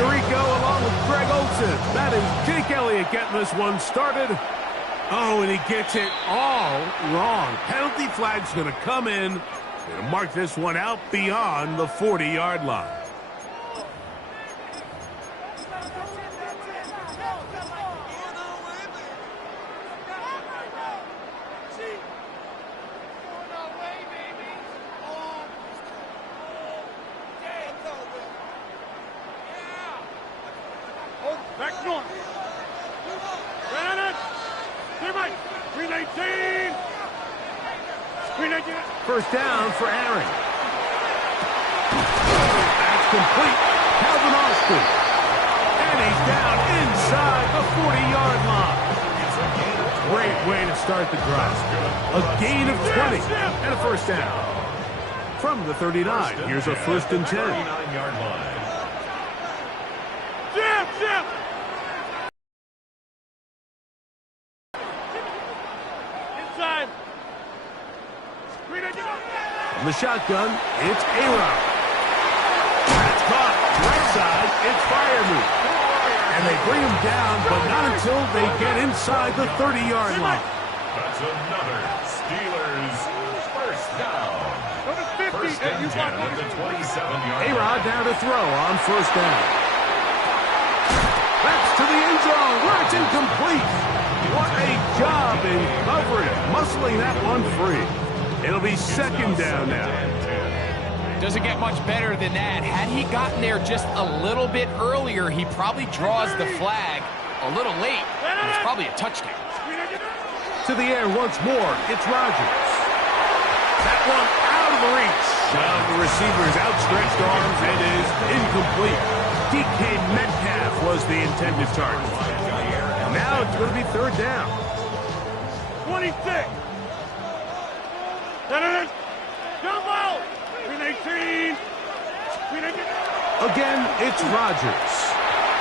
Tirico along with Greg Olson. That is Jake Elliott getting this one started. Oh, and he gets it all wrong. Penalty flag's going to come in. Going to mark this one out beyond the 40-yard line. Back north. Right on it. Clear right. Green 18. Green 18. First down for Aaron. That's complete. Calvin Austin. And he's down inside the 40-yard line. Great way to start the drive. A gain of 20 and a first down. From the 39, here's a 1st and 10. 39-yard line. Jim! Inside. From the shotgun, it's A-Rod. That's caught. Right side, it's Firemove. And they bring him down, but not until they get inside the 30-yard line. That's another Steelers first down. First and 10 at the 27-yard line. A-Rod now to throw on first down. That's to the end zone where it's incomplete. What a job in covering, muscling that one free. It'll be second down now. Doesn't get much better than that. Had he gotten there just a little bbit earlier, he probably draws the flag a little late. It's probably a touchdown. To the air once more, it's Rodgers. That one out of the reach of the receiver's outstretched arms and is incomplete. DK Metcalf was the intended target. Now it's going to be third down. 26. Jump out. Green 18. Green 18. Again, it's Rodgers.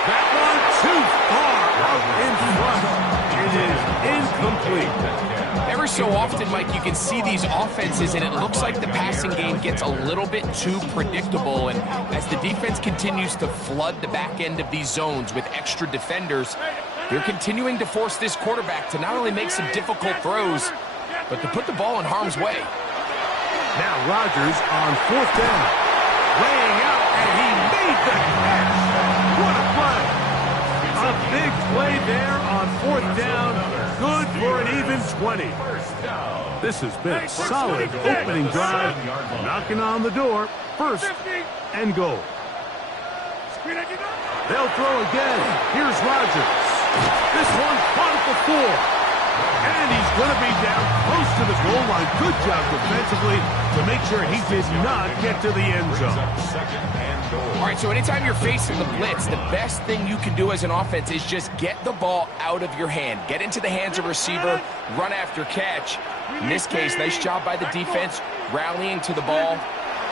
That one too far out in front. It is incomplete. Every so often, Mike, you can see these offenses, and it looks like the passing game gets a little bit too predictable. And as the defense continues to flood the back end of these zones with extra defenders, they're continuing to force this quarterback to not only make some difficult throws, but to put the ball in harm's way. Now Rodgers on fourth down. Laying out, and he made the catch. What a play. A big play there on fourth down. Good for an even 20. This has been a solid opening drive. Knocking on the door. First and goal. They'll throw again. Here's Rodgers. This one caught at the 4. And he's going to be down close to the goal line. Good job defensively to make sure he did not get to the end zone. All right, so anytime you're facing the blitz, the best thing you can do as an offense is just get the ball out of your hand. Get into the hands of receiver, run after catch. In this case, nice job by the defense, rallying to the ball.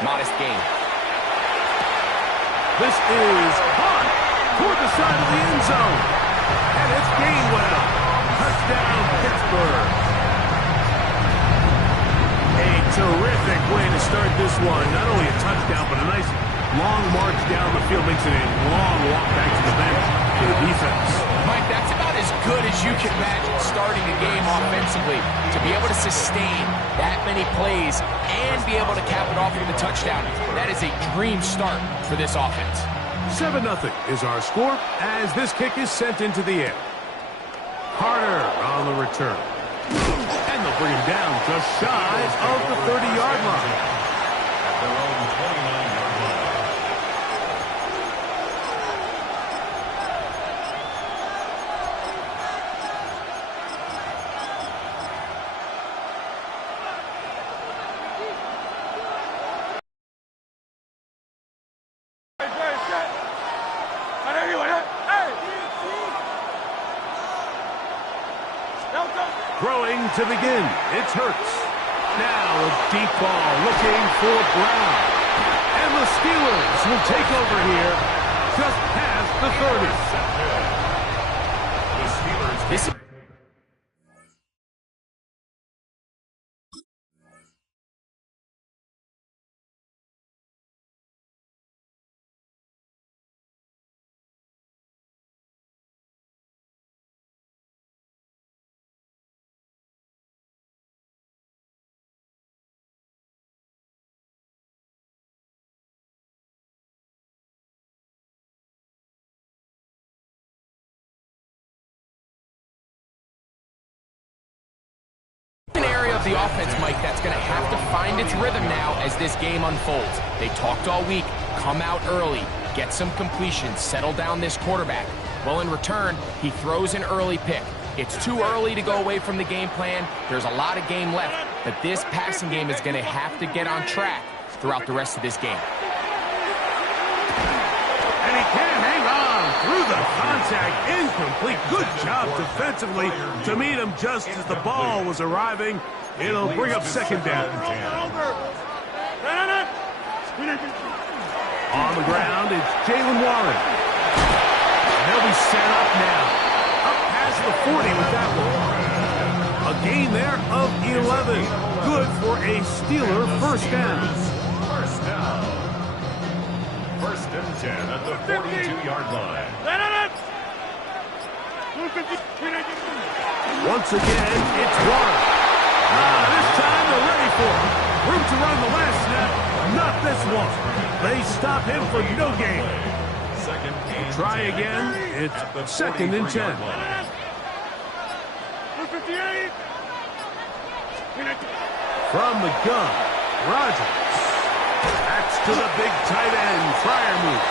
Modest gain. This is caught toward the side of the end zone. And it's Gainwell. Touchdown, Pittsburgh. A terrific way to start this one. Not only a touchdown, but a nice long march down the field. Makes it a long walk back to the bench for the defense. Mike, that's about as good as you can imagine starting a game offensively. To be able to sustain that many plays and be able to cap it off with a touchdown, that is a dream start for this offense. 7-0 is our score as this kick is sent into the air. Carter on the return. And they'll bring him down just shy of the 30-yard line. At their own 29-yard line. Throwing to begin, it's Hurts. Now a deep ball looking for Brown. And the Steelers will take over here just past the 30. The Steelers. This the offense, Mike, that's going to have to find its rhythm now as this game unfolds. They talked all week, come out early, get some completions, settle down this quarterback. Well, in return, he throws an early pick. It's too early to go away from the game plan. There's a lot of game left, but this passing game is going to have to get on track throughout the rest of this game. And he can't hang on through the contact. Incomplete. Good job defensively to meet him just as the ball was arriving. It'll bring up second down. On the ground, it's Jalen Warren. And they'll be set up now. Up past the 40 with that one. A gain there of 11. Good for a Steeler first down. First down. First and 10 at the 42-yard line. Once again, it's Warren. This time they're ready for him. Room to run the last snap. Not this one. They stop him for no gain. Second and Try again. It's second and 10. From the gun, Rodgers. Backs to the big tight end. Fryer move.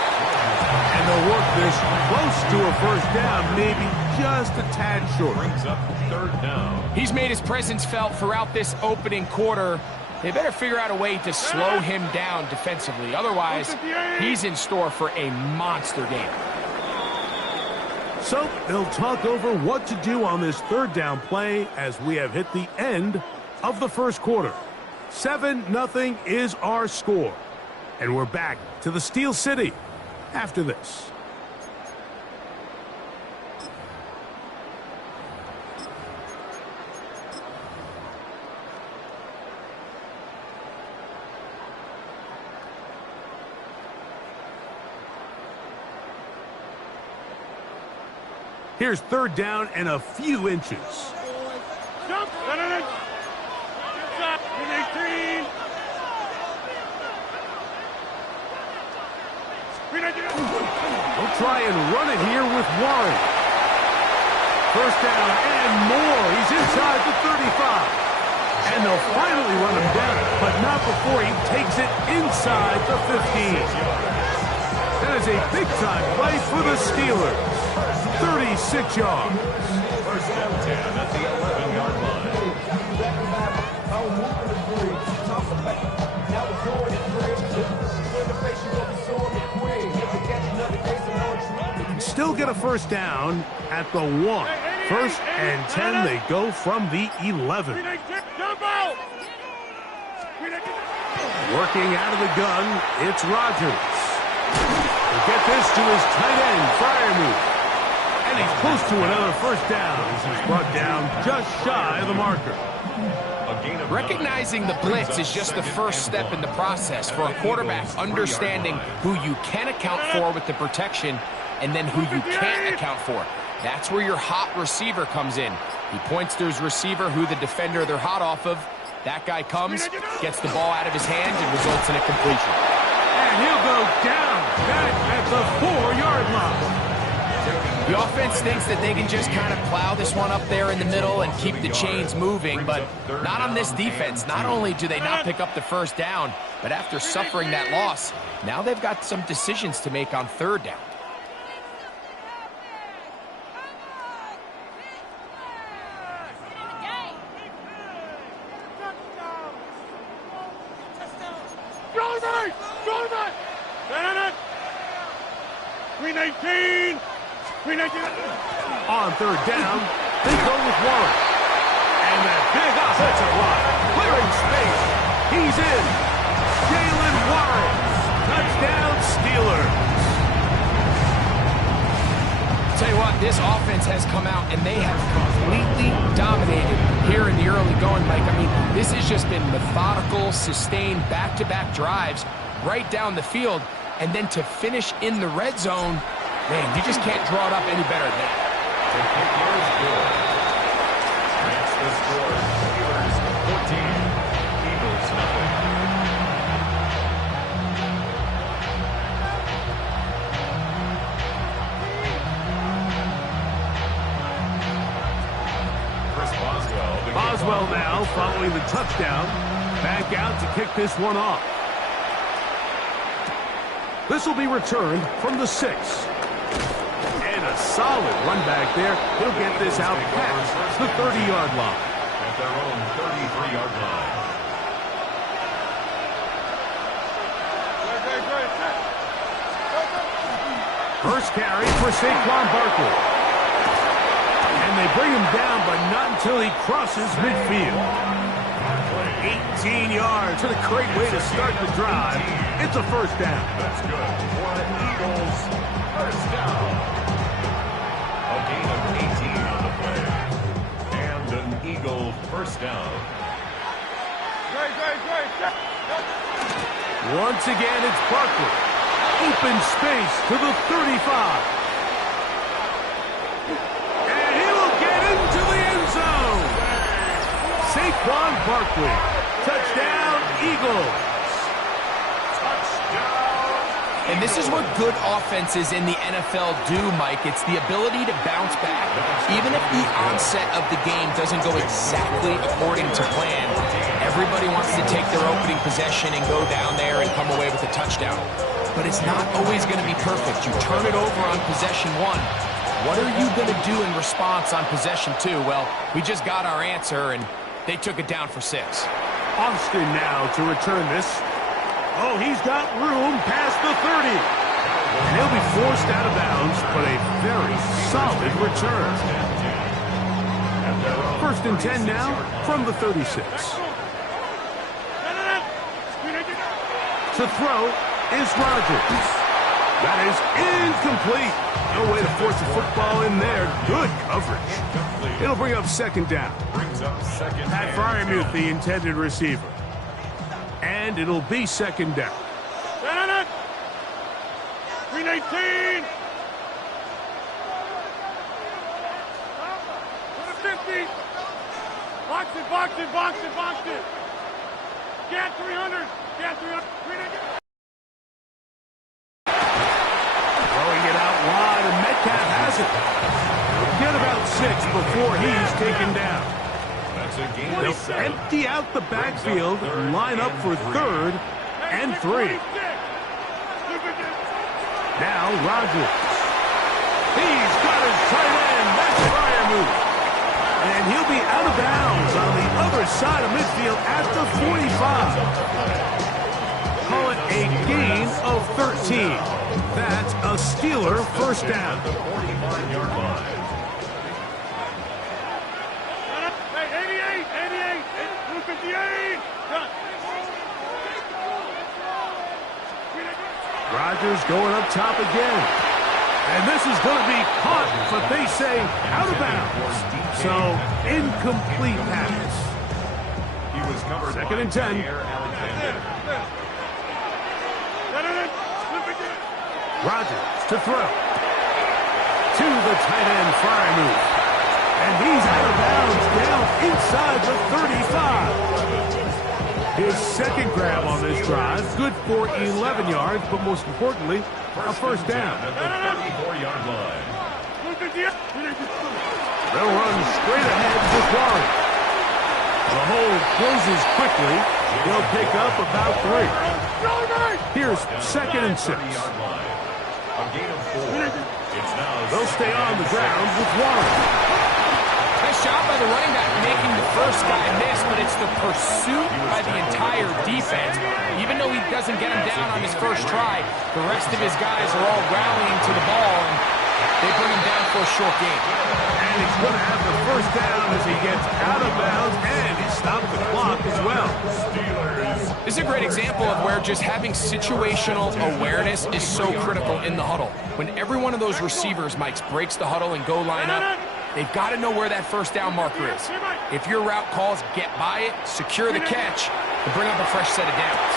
And they'll work this close to a first down, maybe just a tad short. Brings up third down. He's made his presence felt throughout this opening quarter. They better figure out a way to slow him down defensively. Otherwise, he's in store for a monster game. So they'll talk over what to do on this third down play as we have hit the end of the first quarter. 7-0 is our score. And we're back to the Steel City after this. Here's third down and a few inches. Jump! Inside! 18! They'll try and run it here with Warren. First down and more. He's inside the 35. And they'll finally run him down, but not before he takes it inside the 15. That is a big-time play for the Steelers. 36 yards. First and 10 at the 11-yard line. Still get a first down at the 1. First and 10, they go from the 11. Working out of the gun, it's Rodgers. He'll get this to his tight end, Fryer move. And he's close to another first down. He's brought down just shy of the marker. Recognizing the blitz is just the first step in the process for a quarterback understanding who you can account for with the protection and then who you can't account for. That's where your hot receiver comes in. He points to his receiver who the defender they're hot off of. That guy comes, gets the ball out of his hands, and results in a completion. And he'll go down back at the 4-yard line. The offense thinks that they can just kind of plow this one up there in the middle and keep the chains moving, but not on this defense. Not only do they not pick up the first down, but after suffering that loss, now they've got some decisions to make on third down. Green 18! On third down, they go with Warren. And that big offensive line, clearing space. He's in. Jalen Warren. Touchdown, Steelers. Tell you what, this offense has come out and they have completely dominated here in the early going, Mike. I mean, this has just been methodical, sustained, back-to-back drives right down the field. And then to finish in the red zone, man, you just can't draw it up any better than that. That's the score. Steelers 14, Eagles nothing. Chris Boswell well now following the touchdown. Back out to kick this one off. This will be returned from the 6. And a solid run back there. He'll get this out past the 30-yard line. At their own 33-yard line. First carry for Saquon Barkley. And they bring him down, but not until he crosses midfield. 18 yards. What a great way to start the drive. It's a first down. That's good. For an Eagles first down. A gain of 18 on the play. And an Eagle first down. Once again, it's Barkley. Open space to the 35. And he will get into the end zone. Saquon Barkley. Touchdown, Eagles. And this is what good offenses in the NFL do, Mike. It's the ability to bounce back. Even if the onset of the game doesn't go exactly according to plan, everybody wants to take their opening possession and go down there and come away with a touchdown. But it's not always going to be perfect. You turn it over on possession 1. What are you going to do in response on possession 2? Well, we just got our answer, and they took it down for 6. Austin now to return this. Oh, he's got room past the 30. And he'll be forced out of bounds, but a very solid return. First and 10 now from the 36. To throw is Rodgers. That is incomplete. No way to force a football in there. Good coverage. It'll bring up second down. Pat Freiermuth, the intended receiver. And it'll be second down. 319. 50. Box it, box it, box it, box it. Get 300. Get 300. 319. Throwing it out wide, and Metcalf has it. Get about 6 before he's taken down. They'll empty out the backfield and line up for third and 3. Now Rodgers. He's got his tight end. That's Freiermuth. And he'll be out of bounds on the other side of midfield at the 45. Call it a gain of 13. That's a Steeler first down. The 45-yard line. Rodgers going up top again. And this is going to be caught, but they say out of bounds. So, incomplete pass. He was covered. Second and 10. Rodgers to throw. To the tight end, Freiermuth. And he's out of bounds down inside the 35. His second grab on this drive, good for 11 yards, but most importantly, a first down. At the 34-yard line. They'll run straight ahead with Warren. The hole closes quickly. They'll pick up about 3. Here's second and 6. A gain of 4. It's now They'll stay on the ground with Warren. Nice job by the running back making the first guy miss, but it's the pursuit by the entire defense. Even though he doesn't get him down on his first try, the rest of his guys are all rallying to the ball, and they bring him down for a short gain. And he's going to have the first down as he gets out of bounds, and he stopped the clock as well. This is a great example of where just having situational awareness is so critical in the huddle. When every one of those receivers, Mike, breaks the huddle and go line up, they've got to know where that first down marker is. If your route calls, get by it, secure the catch, and bring up a fresh set of downs.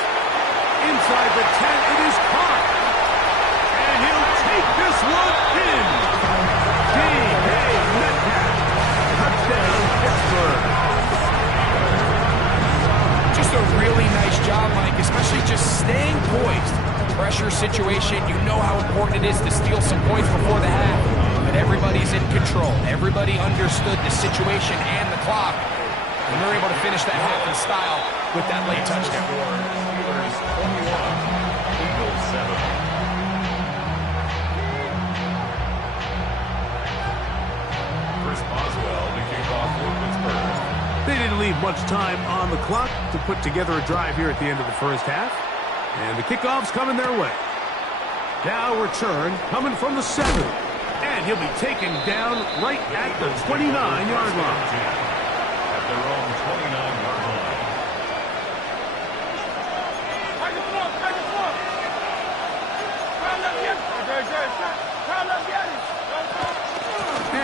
Inside the 10, it is caught. And he'll take this one in. D.K. Metcalf. Touchdown, Pittsburgh. Just a really nice job, Mike, especially just staying poised. Pressure situation, you know how important it is to steal some points before the half. But everybody's in control. Everybody understood the situation and the clock. And they're able to finish that half in style with that late touchdown. Steelers 21, Eagles 7. They didn't leave much time on the clock to put together a drive here at the end of the first half. And the kickoff's coming their way. Now return coming from the 7. And he'll be taken down right at the 29-yard line. At their own 29-yard line.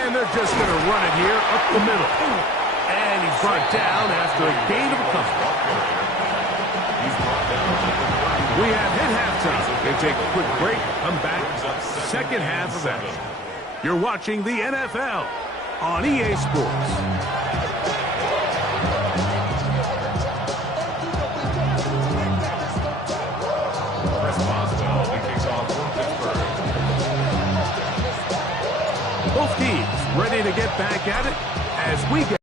And they're just going to run it here up the middle. And he's brought down after a gain of a couple. We have hit halftime. They take a quick break, come back, second half of action. You're watching the NFL on EA Sports. Both teams ready to get back at it as we get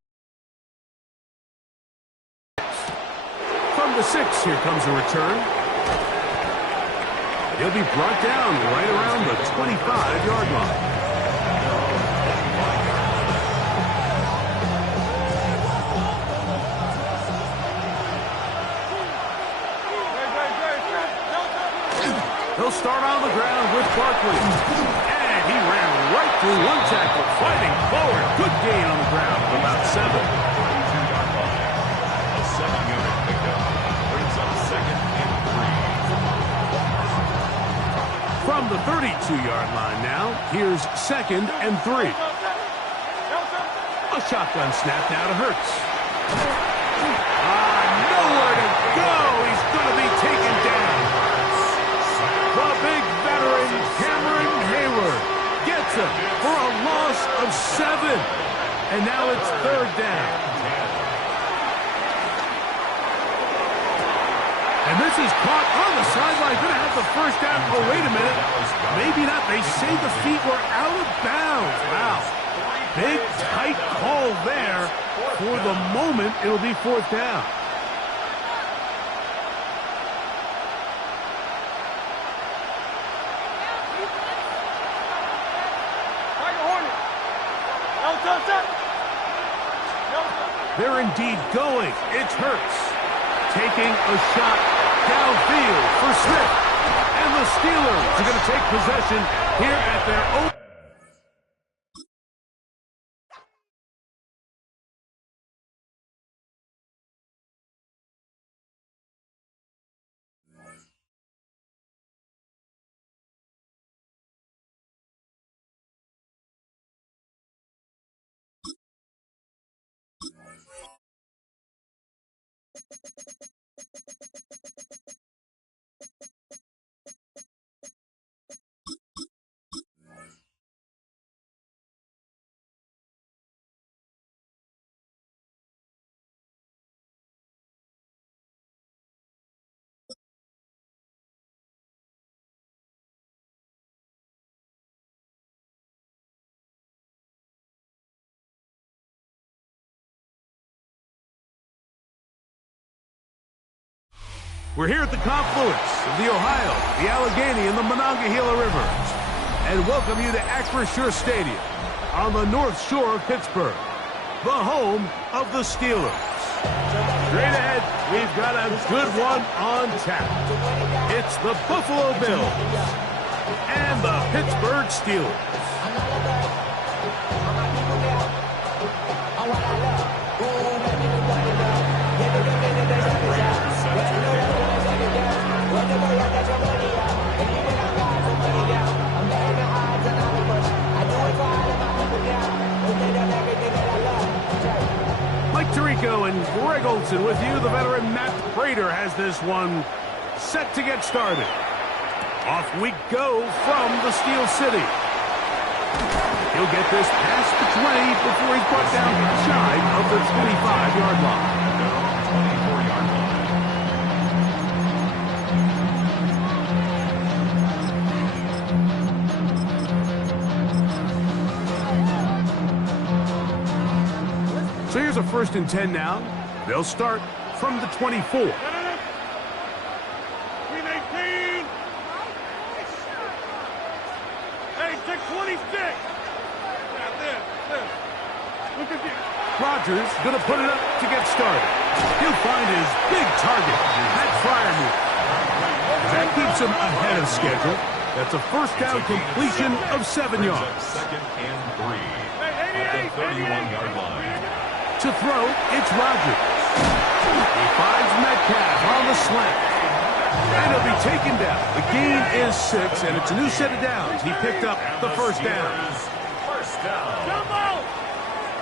from the 6. Here comes a return. He'll be brought down right around the 25-yard line. He'll start on the ground with Barkley. And he ran right through one tackle, fighting forward. Good gain on the ground of about 7. 32-yard line. A 7-unit pickup brings up 2nd and 3. From the 32-yard line now, here's 2nd and 3. A shotgun snap now to Hurts. Nowhere to go. He's going to be taken down. The big veteran, Cameron Hayward, gets him for a loss of 7. And now it's 3rd down. And this is caught on the sideline. Going to have the first down. Oh, wait a minute. Maybe not. They say the feet were out of bounds. Wow. Big, tight call there. For the moment, it'll be 4th down. They're indeed going. It's Hurts taking a shot downfield for Smith. And the Steelers are going to take possession here at their own. We're here at the confluence of the Ohio, the Allegheny, and the Monongahela Rivers, and welcome you to Acrisure Stadium on the North Shore of Pittsburgh, the home of the Steelers. Straight ahead, we've got a good one on tap. It's the Buffalo Bills and the Pittsburgh Steelers. Mike Tirico and Greg Olson with you. The veteran Matt Prater has this one set to get started. Off we go from the Steel City. He'll get this past the 20 before he's brought down shy of the 25-yard line. 24-yard line. So here's a 1st and 10 now They'll start from the 24. Green 18. Hey, check 26. Yeah, this. Look at this. Rodgers going to put it up to get started. He'll find his big target, that flyer move. That keeps him ahead of schedule. That's a first down completion of 7 yards. Second and 3 at the 31-yard line. To throw, it's Rodgers. He finds Metcalf on the slant. And he'll be taken down. The gain is 6, and it's a new set of downs. He picked up the first down. First down. Jumbo.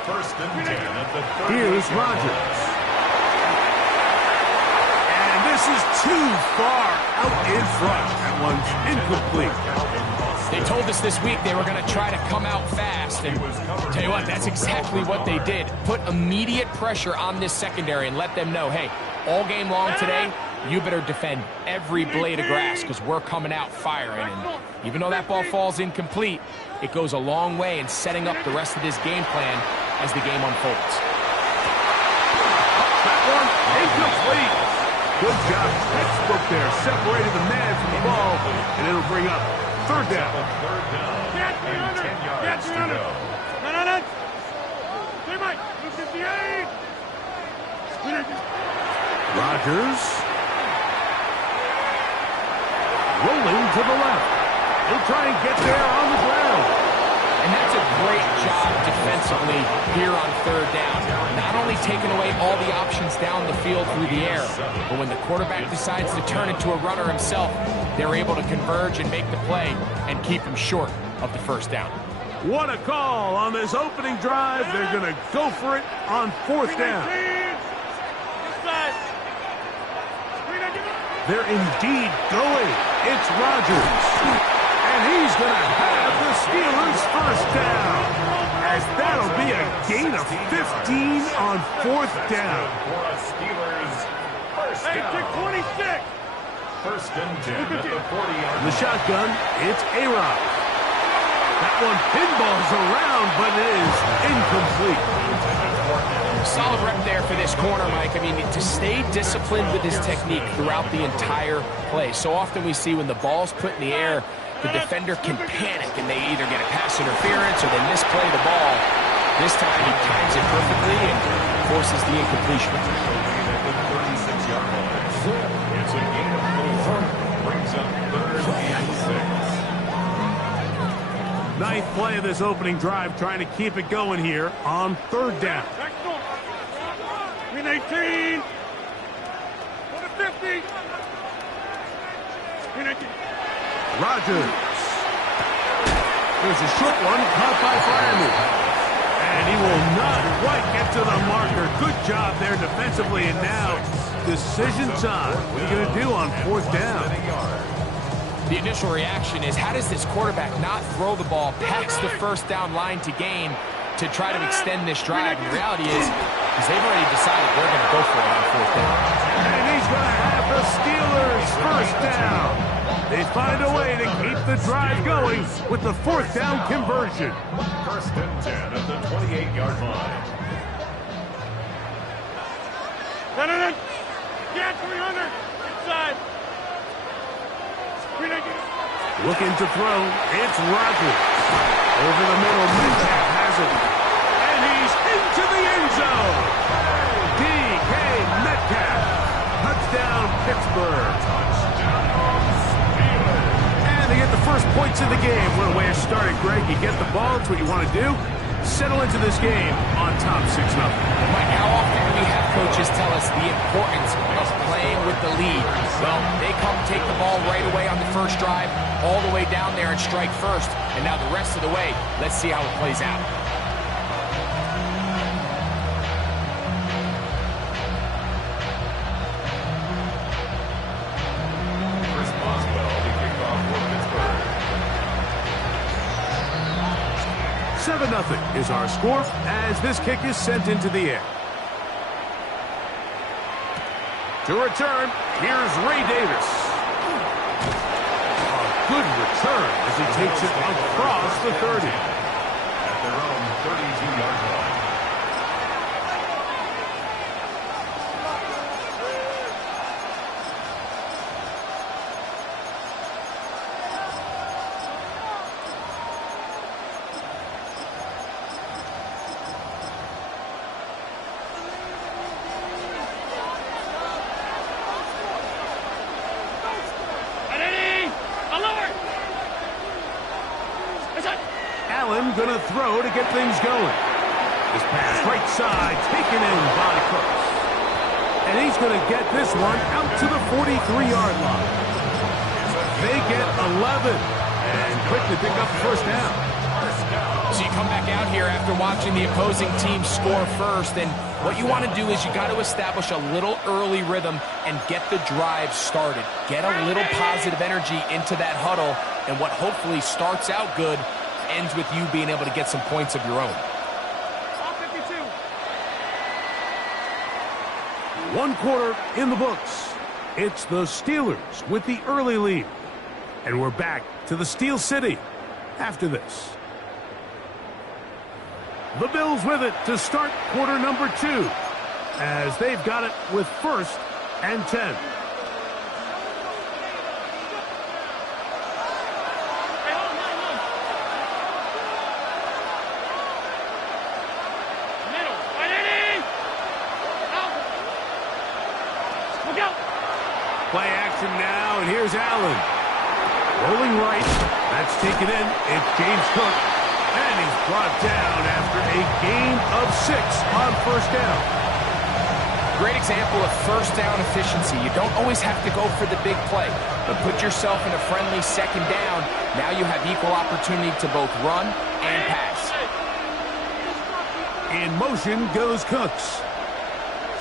First and 10 at the 30. Here's Rodgers. And this is too far out in front. That one's incomplete. They told us this week they were going to try to come out fast, and tell you what, that's exactly what they did. Put immediate pressure on this secondary and let them know, hey, all game long today, you better defend every blade of grass because we're coming out firing. And even though that ball falls incomplete, it goes a long way in setting up the rest of this game plan as the game unfolds. That one incomplete. Good job. Textbook there. Separated the man from the ball, and it'll bring up third down. Get 300. Get 300. No. Stay right. Look at the 8. Rodgers. Rolling to the left. He'll try and get there on the ground. And that's a great job defensively here on third down. Not only taking away all the options down the field through the air, but when the quarterback decides to turn into a runner himself, they're able to converge and make the play and keep him short of the first down. What a call on this opening drive. They're going to go for it on fourth down. They're indeed going. It's Rodgers. And he's going to have the Steelers first down. As that'll be a gain of 15 on fourth down. For a Steelers first Hey, down. check 26. First and 10 at the 40-yard The shotgun, it's A-Rod. That one pinballs around, but it is incomplete. Solid rep there for this corner, Mike. I mean, to stay disciplined with his technique throughout the entire play. So often we see when the ball's put in the air, the defender can panic and they either get a pass interference or they misplay the ball. This time he times it perfectly and forces the incompletion. at the 36-yard line. It's a gain of 4. Brings up third and 6. Ninth play of this opening drive, trying to keep it going here on third down. Green 18. Go to 50. Green 18. Rodgers. There's a short one caught by Freiermuth. And he will not quite get to the marker. Good job there defensively. And now, decision time. What are you going to do on fourth down? The initial reaction is, how does this quarterback not throw the ball past the first down line to gain to try to extend this drive? And the reality is they've already decided they're going to go for it on fourth down. And he's going to have the Steelers first down. They find a way to keep the drive going with the fourth down conversion. First and 10 at the 28-yard line. Get 300. Inside. Green 18. Looking to throw, it's Rodgers. Over the middle, Metcalf has it. And he's into the end zone. DK Metcalf. Touchdown, Pittsburgh. And they get the first points of the game. What a way to start it, Greg. You get the ball, it's what you want to do. Settle into this game on top 6-0. Mike, how often do we have coaches tell us the importance of playing with the lead? Well, they come take the ball right away on the first drive, all the way down there and strike first. And now the rest of the way, let's see how it plays out. Chris Boswell, the kickoff for Pittsburgh. 7-0 is our score as this kick is sent into the air. To return, here's Ray Davis. A good return as he takes it across the 30. At their own 32-yard line. Allen going to throw to get things going. This pass right side taken in by Cooks. And he's going to get this one out to the 43-yard line. They get 11 and quickly pick up the first down. So you come back out here after watching the opposing team score first, and what you want to do is you got to establish a little early rhythm and get the drive started. Get a little positive energy into that huddle, and what hopefully starts out good ends with you being able to get some points of your own. 1 quarter in the books. It's the Steelers with the early lead. And we're back to the Steel City after this. The Bills with it to start quarter number 2, as they've got it with 1st and 10. Play action now, and here's Allen. Rolling right. That's taken in. It's James Cook. And he's brought down after a gain of 6 on first down. Great example of first down efficiency. You don't always have to go for the big play, but put yourself in a friendly second down. Now you have equal opportunity to both run and pass. In motion goes Cooks.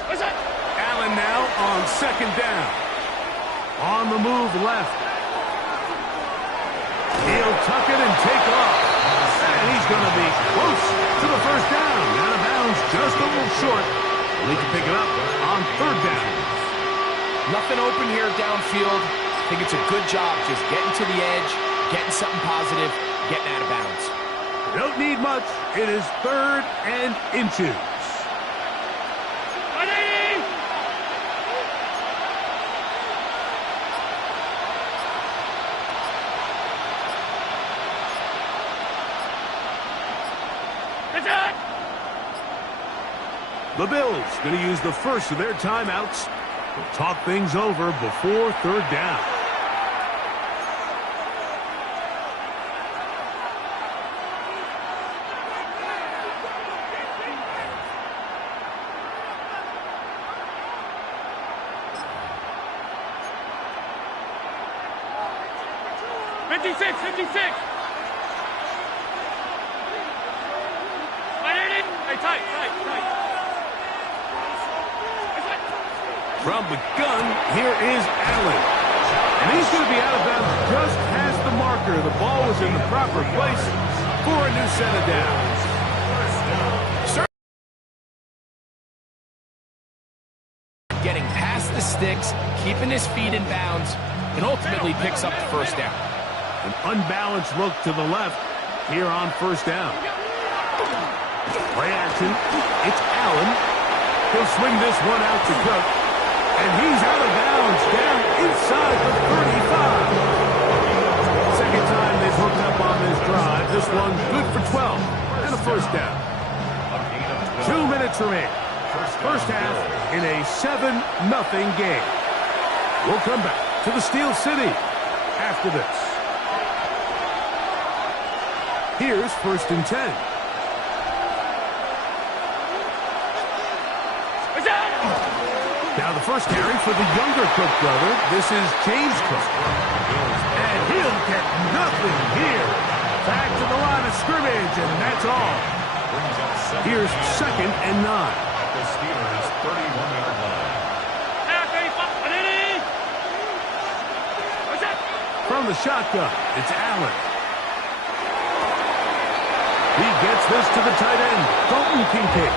Allen now on second down. On the move left. He'll tuck it and take off. And he's going to be close to the first down. Out of bounds, just a little short. He can pick it up on third down. Nothing open here downfield. I think it's a good job just getting to the edge, getting something positive, getting out of bounds. Don't need much. It is 3rd and inches. The Bills going to use the first of their timeouts to talk things over before third down. From the gun, here is Allen. And he's going to be out of bounds just past the marker. The ball was in the proper place for a new set of downs. Getting past the sticks, keeping his feet in bounds, and ultimately picks up the first down. An unbalanced look to the left here on first down. Play action. It's Allen. He'll swing this one out to Cook. And he's out of bounds down inside the 35. Second time they've hooked up on this drive. This one good for 12 and a first down. 2 minutes remaining. First half in a 7-0 game. We'll come back to the Steel City after this. Here's 1st and 10. Now the first carry for the younger Cook brother. This is James Cook. And he'll get nothing here. Back to the line of scrimmage, and that's all. Here's 2nd and 9. The Steelers' 31-yard line. From the shotgun, it's Allen. He gets this to the tight end, Dalton Kincaid.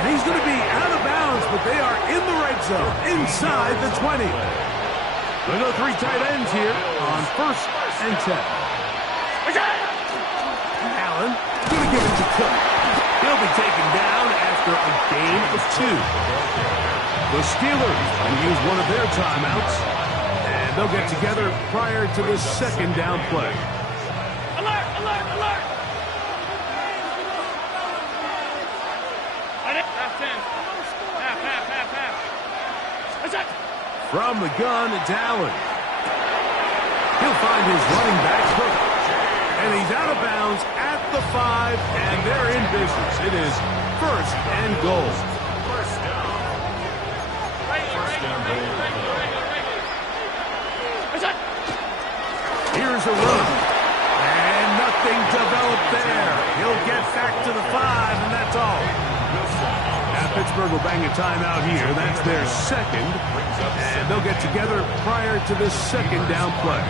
And he's going to be out of bounds, but they are in the red zone, inside the 20. We'll go 3 tight ends here on 1st and 10. Allen going to give it to Cook. He'll be taken down after a gain of 2. The Steelers will use one of their timeouts, and they'll get together prior to the second down play. Alert! Alert! Alert! From the gun, it's Allen. He'll find his running back, Cook. And he's out of bounds at the 5, and they're in business. It is 1st and goal. First down. First down goal. Here's a run. And nothing developed there. He'll get back to the 5, and that's all. Now Pittsburgh will bang a timeout here. That's their second. And they'll get together prior to this second down play.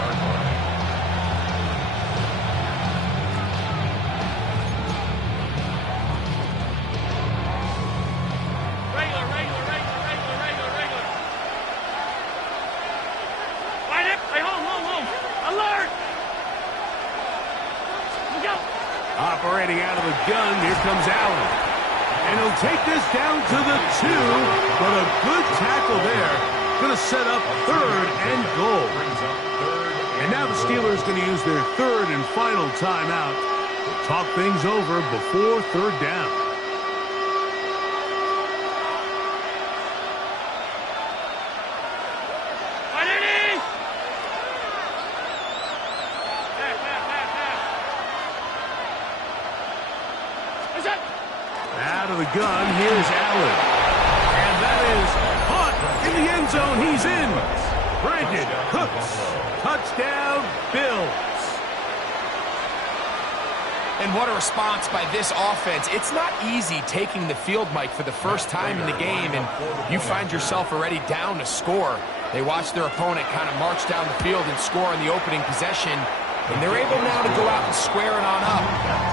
Operating out of the gun, here comes Allen. And he'll take this down to the 2, but a good tackle there. Going to set up 3rd and goal. And now the Steelers going to use their 3rd and final timeout to talk things over before 3rd down. Out of the gun, here's Allen. And that is caught in the end zone. He's in. Brandon Cooks. Touchdown, Bills. And what a response by this offense. It's not easy taking the field, Mike, for the first time in the game, and you find yourself already down to score. They watch their opponent kind of march down the field and score in the opening possession. And they're able now to go out and square it on up.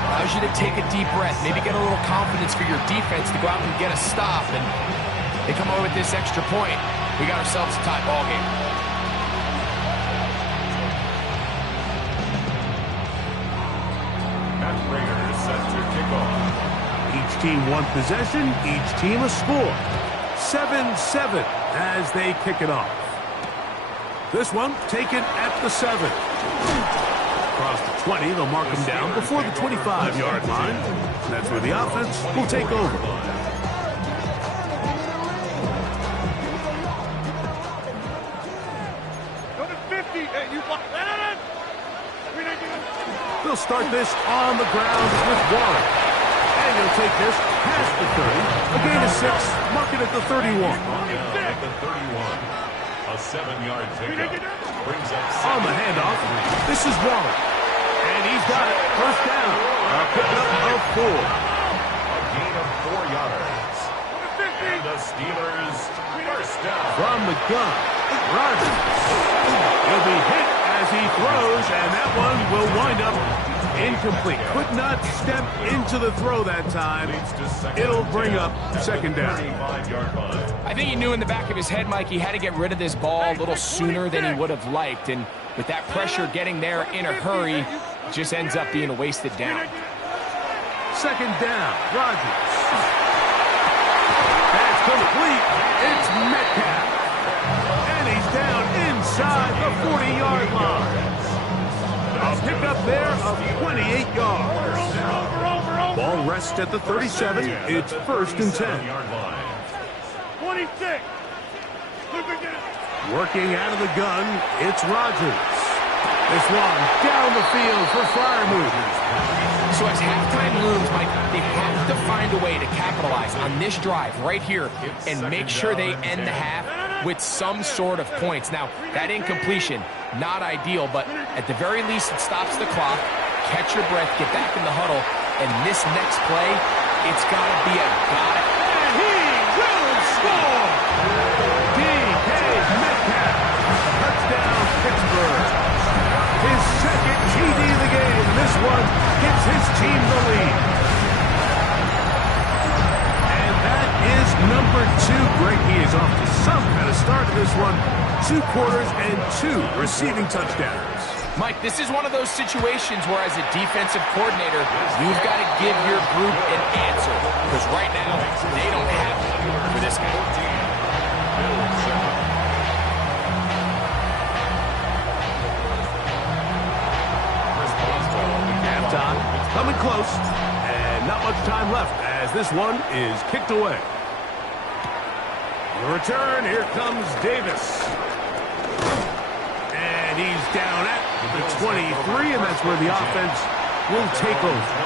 Allows you to take a deep breath, maybe get a little confidence for your defense to go out and get a stop. And they come away with this extra point. We got ourselves a tie ball game. Matt Rager sets your kickoff. Each team one possession, each team a score. 7-7 as they kick it off. This one taken at the 7. Across the 20, they'll mark him down before the 25-yard line. That's where the offense will take over. They'll start this on the ground with Warren. And he'll take this past the 30. A gain of 6, mark it at the 31. At the 31. A 7-yard pickup brings up on the handoff. This is Warren. And he's got it. First down. A pickup of 4. A gain of 4 yards. And the Steelers first down. From the gun, Rodgers. He'll be hit as he throws, and that one will wind up incomplete. Could not step into the throw that time. It'll bring up second down. I think he knew in the back of his head, Mike, he had to get rid of this ball a little sooner than he would have liked. And with that pressure getting there in a hurry, it just ends up being a wasted down. Second down, Rodgers. That's complete. It's Metcalf. And he's down inside the 40-yard line. A pickup there of 28 yards. Ball rests at the 37. It's 1st and 10. 26. Working out of the gun, it's Rodgers. This one down the field for Freiermuth. So as halftime looms, Mike, they have to find a way to capitalize on this drive right here and make sure they end the half with some sort of points. Now, that incompletion, not ideal, but at the very least, it stops the clock. Catch your breath, get back in the huddle, and this next play, it's got to be a got it. And he will score! D.K. Metcalf, touchdown Pittsburgh. His second TD of the game. This one gets his team the lead. And that is number 2. Greg, he is off to some kind of start in this one. 2 quarters and 2 receiving touchdowns. Mike, this is one of those situations where as a defensive coordinator, you've got to give your group an answer. Because right now, they don't have one for this guy. Halftime, coming close, and not much time left as this one is kicked away. The return, here comes Davis. And he's down at the 23, and that's where the offense will take over.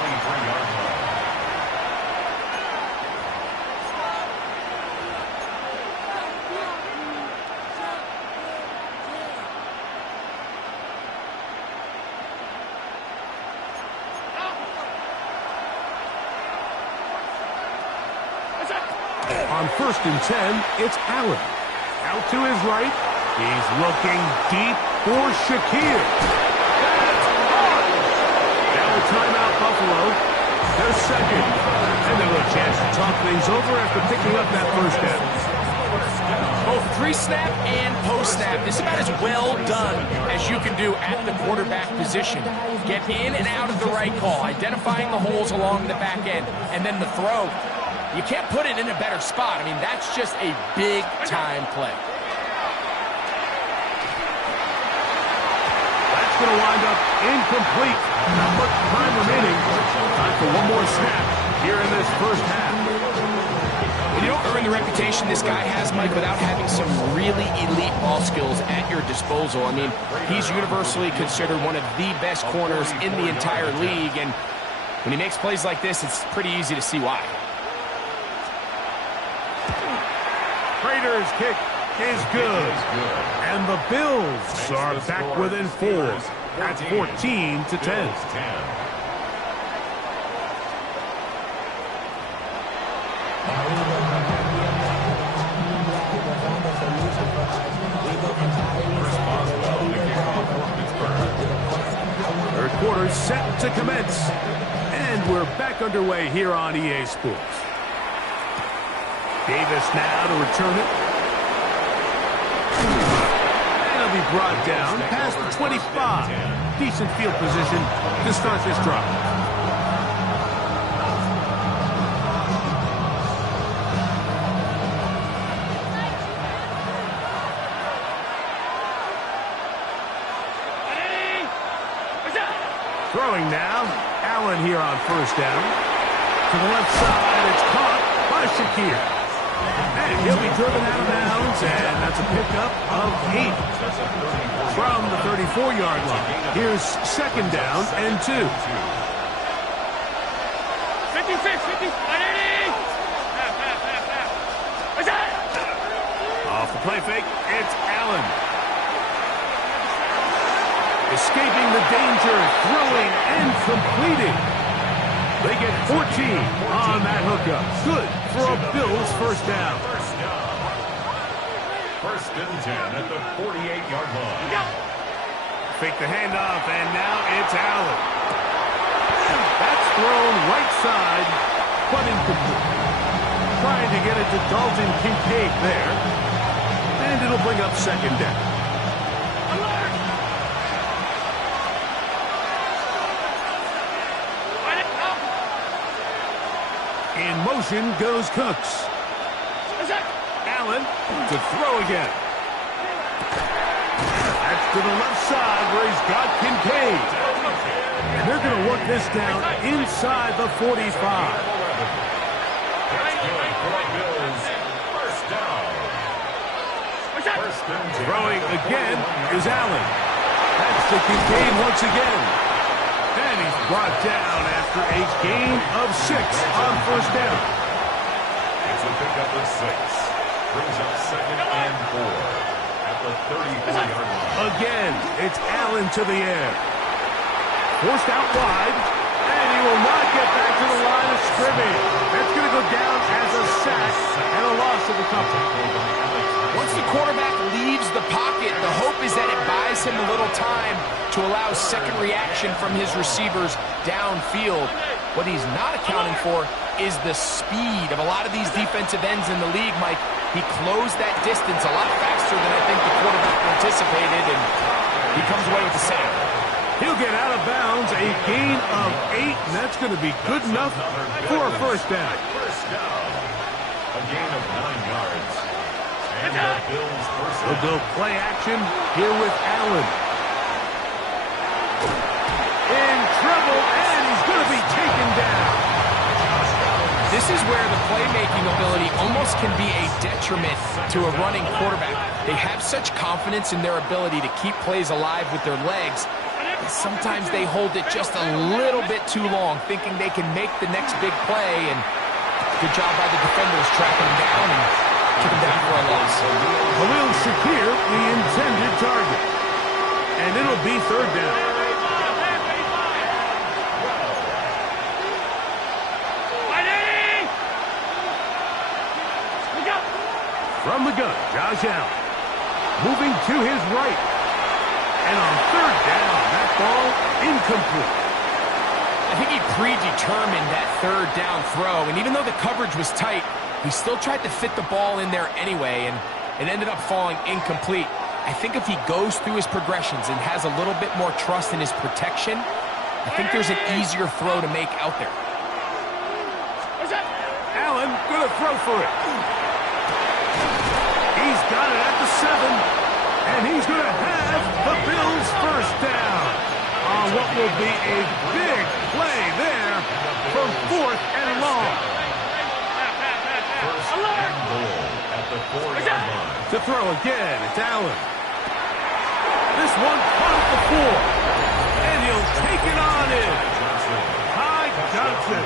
On 1st and 10, it's Allen. Out to his right. He's looking deep for Shakir. That's hard. Now a timeout, Buffalo. Their second. And they'll have a chance to talk things over after picking up that first down. Both pre-snap and post-snap is about as well done as you can do at the quarterback position. Get in and out of the right call, identifying the holes along the back end, and then the throw. You can't put it in a better spot. I mean, that's just a big-time play. That's going to wind up incomplete. Not much time remaining. Time for one more snap here in this first half. You don't earn the reputation this guy has, Mike, without having some really elite ball skills at your disposal. I mean, he's universally considered one of the best corners in the entire league, and when he makes plays like this, it's pretty easy to see why. Prater's kick is good. And the Bills are back within 4. That's 14-10. Third quarter set to commence. And we're back underway here on EA Sports. Davis now to return it. And he'll be brought down past the 25. Decent field position to start this drive. Throwing now. Allen here on 1st down. To the left side. It's caught by Shakir. And he'll be driven out of bounds, and that's a pickup of 8 from the 34-yard line. Here's 2nd down and 2. 56, 50, Off the play fake, it's Allen. Escaping the danger, throwing and completing. They get 14 on that hookup. Good for a Bills 1st down. 1st and 10 at the 48-yard line. Fake the handoff, and now it's Allen. That's thrown right side, but incomplete. Trying to get it to Dalton Kincaid there. And it'll bring up 2nd down. In motion goes Cooks. Allen to throw again. That's to the left side where he's got Kincaid. And they're going to work this down inside the 45. Throwing again is Allen. That's to Kincaid once again. And he's brought down after a gain of 6 on 1st down. It's a pickup of 6. Brings up 2nd and 4 at the 34-yard line. Again, it's Allen to the air. Forced out wide, and he will not get back to the line of scrimmage. That's going to go down as a sack and a loss of a couple. Once the quarterback leaves the pocket, the hope is that it buys him a little time to allow second reaction from his receivers downfield. What he's not accounting for is the speed of a lot of these defensive ends in the league, Mike. He closed that distance a lot faster than I think the quarterback anticipated, and he comes away with the sack. He'll get out of bounds, a gain of 8, and that's going to be good enough for a 1st down. A gain of 9 yards. And the Bills' 1st down. They'll go play action here with Allen. In trouble, and he's going to be taken down. This is where the playmaking ability almost can be a detriment to a running quarterback. They have such confidence in their ability to keep plays alive with their legs, Sometimes they hold it just a little bit too long, thinking they can make the next big play, and good job by the defenders tracking him down and took him down for a loss. Khalil Shakir, the intended target. And it'll be third down. From the gun, Josh Allen. Moving to his right. And on third down, that ball incomplete. I think he predetermined that third down throw, and even though the coverage was tight, he still tried to fit the ball in there anyway, and it ended up falling incomplete. I think if he goes through his progressions and has a little bit more trust in his protection, I think there's an easier throw to make out there. Allen gonna throw for it. He's got it at the 7, and he's going to have the Bills' first down on what will be a big play there from 4th and long. First and goal at the 4-yard line. To throw again, it's Allen. This one caught at the 4, and he'll take it on in. Ty Johnson,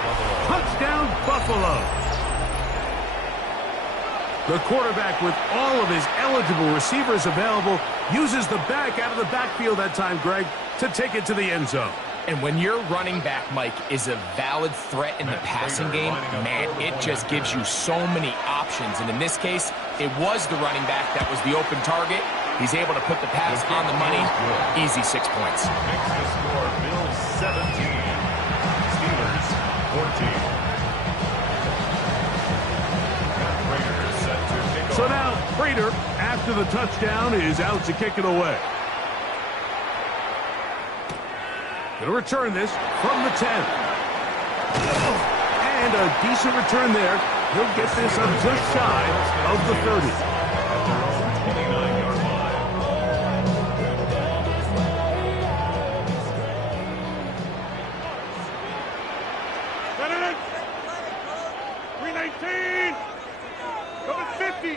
touchdown Buffalo. The quarterback, with all of his eligible receivers available, uses the back out of the backfield that time, Greg, to take it to the end zone. And when your running back, Mike, is a valid threat in the passing game, man, it just gives you so many options. And in this case, it was the running back that was the open target. He's able to put the pass on the money. Easy 6 points. Makes the score Bills 17, Steelers 14. So now, Prater, after the touchdown, is out to kick it away. Going to return this from the 10. And a decent return there. He'll get this up just shy of the 30. At their own 29-yard line.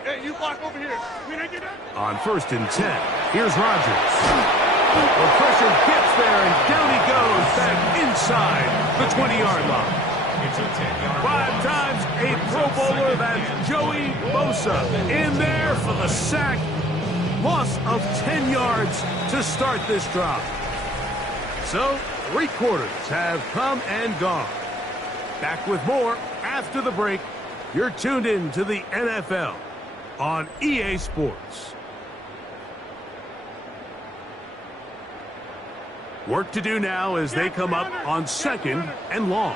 Hey, you block over here. On 1st and 10, here's Rodgers. The pressure gets there, and down he goes back inside the 20-yard line. It's a 10-yard 5 times a Pro Bowler, that's Joey Bosa in there for the sack. Loss of 10 yards to start this drive. So, 3 quarters have come and gone. Back with more after the break. You're tuned in to the NFL on EA Sports. Work to do now as they come up on 2nd and long.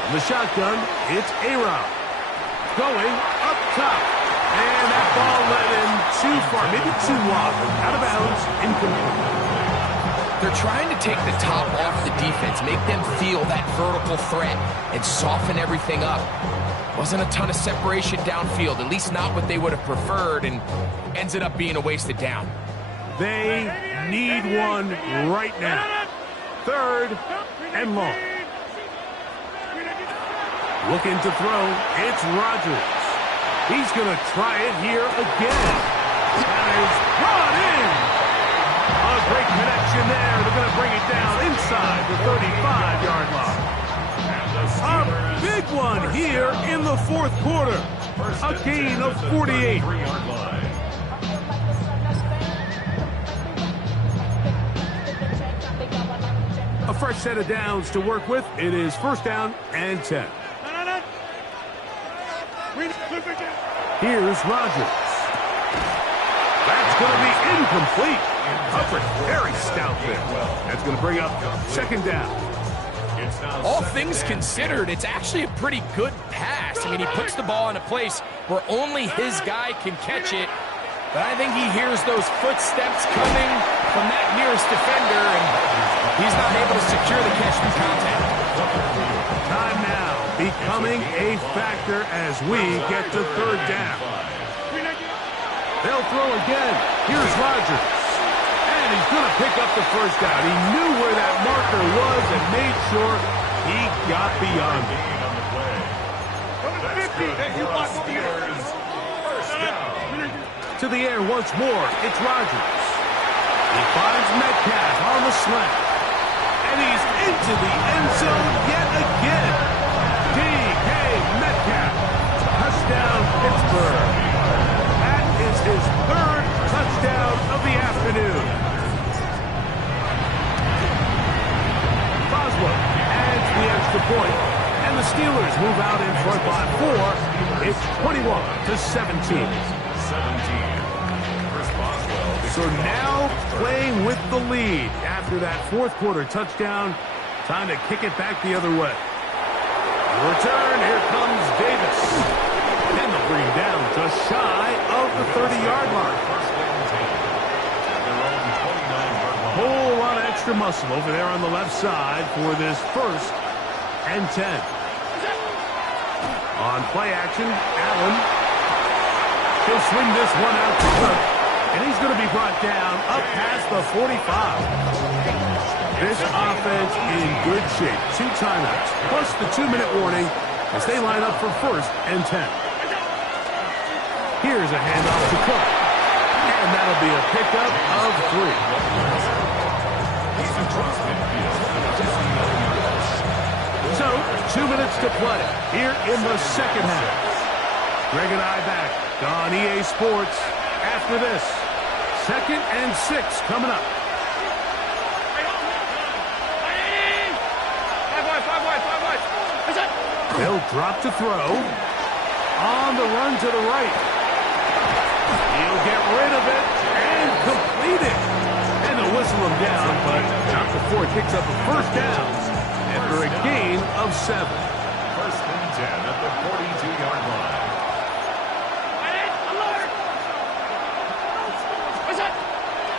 From the shotgun, it's A-Rod. Going up top. And that ball led him too far, maybe too long. Out of bounds, incomplete. They're trying to take the top off the defense, make them feel that vertical threat, and soften everything up. Wasn't a ton of separation downfield, at least not what they would have preferred, and ends up being a wasted down. They need one right now. 3rd and long. Looking to throw, it's Rodgers. He's going to try it here again. That is brought in. A great connection there. They're going to bring it down inside the 35-yard line. A big one here in the 4th quarter. A gain of 48. A fresh set of downs to work with. It is 1st down and 10. Here's Rodgers. That's going to be incomplete. Coverage very stout there. That's going to bring up 2nd down. All things considered, it's actually a pretty good pass. I mean, he puts the ball in a place where only his guy can catch it. But I think he hears those footsteps coming from that nearest defender, and he's not able to secure the catch through contact. Time now becoming a factor as we get to 3rd down. They'll throw again. Here's Rodgers. And he's going to pick up the 1st down. He knew where that marker was and made sure he got beyond it. To the air once more. It's Rodgers. He finds Metcalf on the slant. And he's into the end zone yet again. DK Metcalf. Touchdown, Pittsburgh. That is his third touchdown of the afternoon. Boswell adds the extra point, and the Steelers move out in front by 4. It's 21-17. So now playing with the lead after that fourth quarter touchdown. Time to kick it back the other way. Return, here comes Davis. And they'll bring him down just shy of the 30-yard line. Whole lot of extra muscle over there on the left side for this 1st and 10. On play action, Allen. He'll swing this one out to Cook. And he's going to be brought down up past the 45. This offense in good shape. 2 timeouts, plus the 2-minute warning as they line up for 1st and 10. Here's a handoff to Cook. And that'll be a pickup of 3. So, 2 minutes to play here in the second half. Greg and I back on EA Sports after this. 2nd and 6 coming up. They'll drop to throw. On the run to the right. He'll get rid of it and complete it. And they'll whistle him down, but not before he picks up a 1st down after a gain of 7. 1st and 10 at the 42-yard line.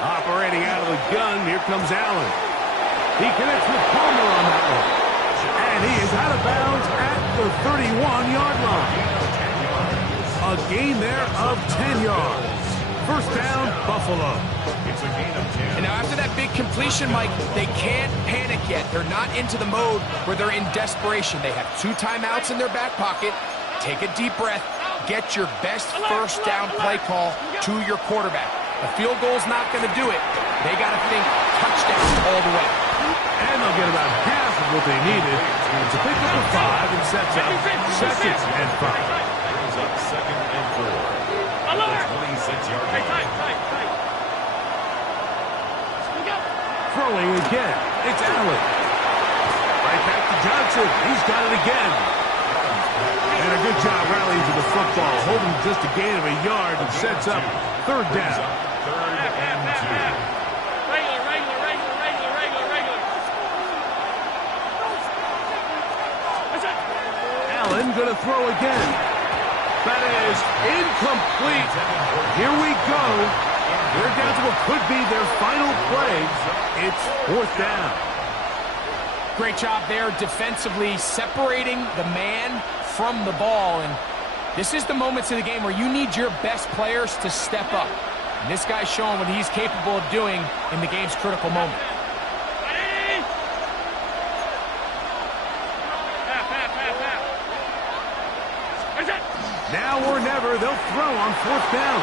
Operating out of the gun, here comes Allen. He connects with Palmer on that one. And he is out of bounds at the 31-yard line. A gain there of 10 yards. 1st down, Buffalo. It's a gain of 10. And now after that big completion, Mike, they can't panic yet. They're not into the mode where they're in desperation. They have 2 timeouts in their back pocket. Take a deep breath. Get your best 1st down play call to your quarterback. A field goal's not going to do it. They got to think touchdown all the way. And they'll get about half of what they needed to pick up a 5 and sets up 2nd and 5. Brings up 2nd and 4. The 26-yard line. Throwing again. It's Allen. Right back to Johnson. He's got it again. And a good job rallying to the football. Holding just a gain of a yard and sets up 3rd down. 3rd and 2. Allen going to throw again. That is incomplete. Here we go. They're down to what could be their final play. It's 4th down. Great job there defensively, separating the man from the ball. And this is the moments of the game where you need your best players to step up. And this guy's showing what he's capable of doing in the game's critical moment. Now or never, they'll throw on 4th down.